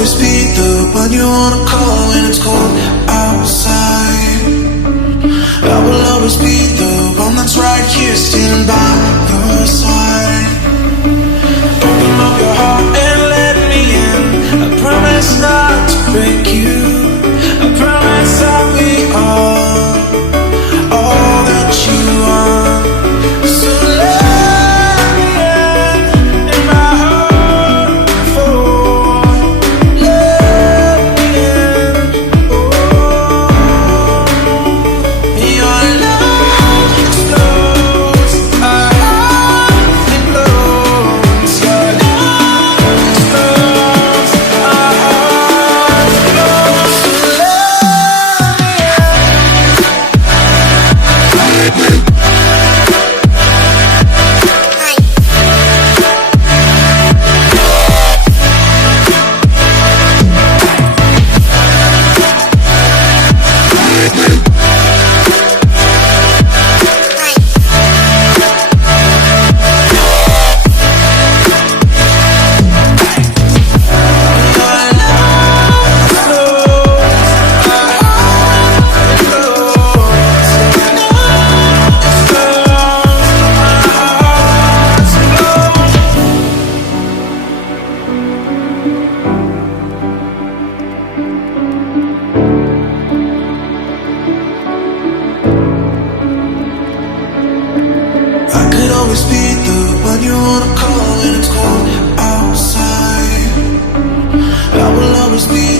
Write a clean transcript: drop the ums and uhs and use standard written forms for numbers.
always be the one you wanna call when it's cold outside. I will always be the one that's right here standing by your side. Open up your heart and let me in. I promise not to break you. I promise I'll be all that you want. So let me in my heart before. Let me in. Oh, your love explodes. Our heart explodes. Your love explodes. Our heart explodes. So let I could always be the one you wanna call when it's cold outside. I will always be